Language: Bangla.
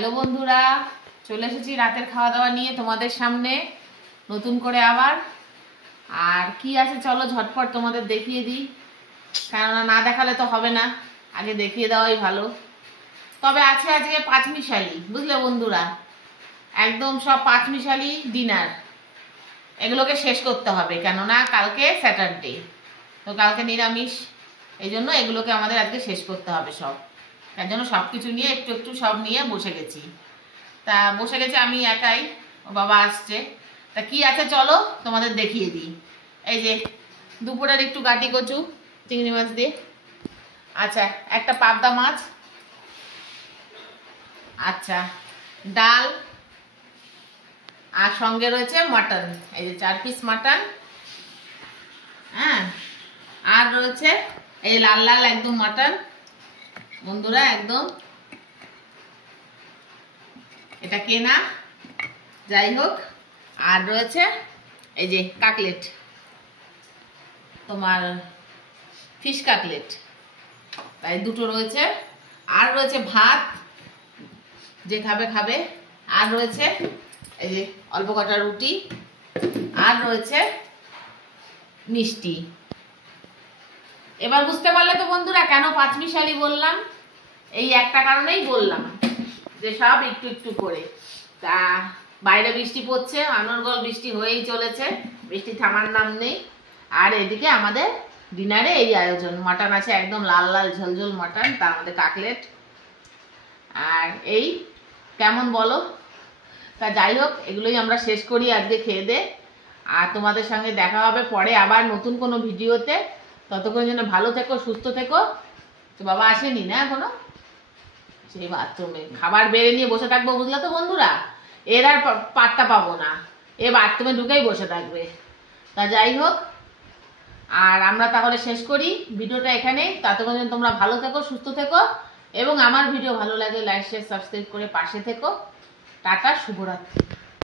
হ্যালো বন্ধুরা, চলে এসেছি রাতের খাওয়া দাওয়া নিয়ে তোমাদের সামনে নতুন করে আবার। আর কি আছে চলো ঝটপট তোমাদের দেখিয়ে দিই, কেননা না দেখালে তো হবে না, আগে দেখিয়ে দেওয়াই ভালো। তবে আছে আজকে পাঁচমিশালি, বুঝলে বন্ধুরা, একদম সব পাঁচমিশালি ডিনার। এগুলোকে শেষ করতে হবে, কেননা কালকে স্যাটারডে, তো কালকে নিরামিষ, এই জন্য এগুলোকে আমাদের আজকে শেষ করতে হবে সব। তার জন্য সব কিছু নিয়ে একটু একটু সব নিয়ে বসে গেছি। তা বসে গেছে আমি একাই, ও বাবা আসছে। তা কি আছে চলো তোমাদের দেখিয়ে দিই। এই যে দুপুরের একটু গাটি কচু চিংড়ি মাছ দিয়ে, আচ্ছা একটা পাবদা মাছ, আচ্ছা ডাল, আর সঙ্গে রয়েছে মাটন, এই যে 4 পিস মাটন, হ্যাঁ, আর রয়েছে এই লাল লাল একদম মাটন বন্ধুরা, একদম এটা কেনা, যাই হোক। আর রয়েছে এই যে কাটলেট, তোমার ফিশ কাটলেট, তাই দুটো রয়েছে। আর রয়েছে ভাত, যে খাবে খাবে। আর রয়েছে এই যে অল্প কটা রুটি, আর রয়েছে মিষ্টি। এবার বুঝতে পারলে তো বন্ধুরা কেন পাঁচমিশালি বললাম, এই একটা কারণেই বললাম, যে সব একটু একটু করে। তা বাইরে বৃষ্টি পড়ছে, অনর্গল বৃষ্টি হয়েই চলেছে, বৃষ্টি থামার নাম নেই। আর এদিকে আমাদের ডিনারে এই আয়োজন, মাটন আছে একদম লাল লাল ঝোলঝোল মাটন, তার মধ্যে কাটলেট, আর এই কেমন বলো। তা যাই হোক, এগুলোই আমরা শেষ করি আজকে খেয়ে দে। আর তোমাদের সঙ্গে দেখা হবে পরে আবার নতুন কোনো ভিডিওতে। ততক্ষণ যেন ভালো থেকো, সুস্থ থেকো। তো বাবা আসেনি না এখনো, সেই বাথরুমে খাবার বেড়ে নিয়ে বসে থাকবো, বুঝলা তো বন্ধুরা, এর আর পাত্তা পাবো না, এ বাথরুমে ঢুকেই বসে থাকবে। তা যাই হোক, আর আমরা তাহলে শেষ করি ভিডিওটা এখানেই। ততক্ষণ যেন তোমরা ভালো থেকো, সুস্থ থেকো, এবং আমার ভিডিও ভালো লাগে লাইক শেয়ার সাবস্ক্রাইব করে পাশে থেকো। টাটা, শুভরাত্রি।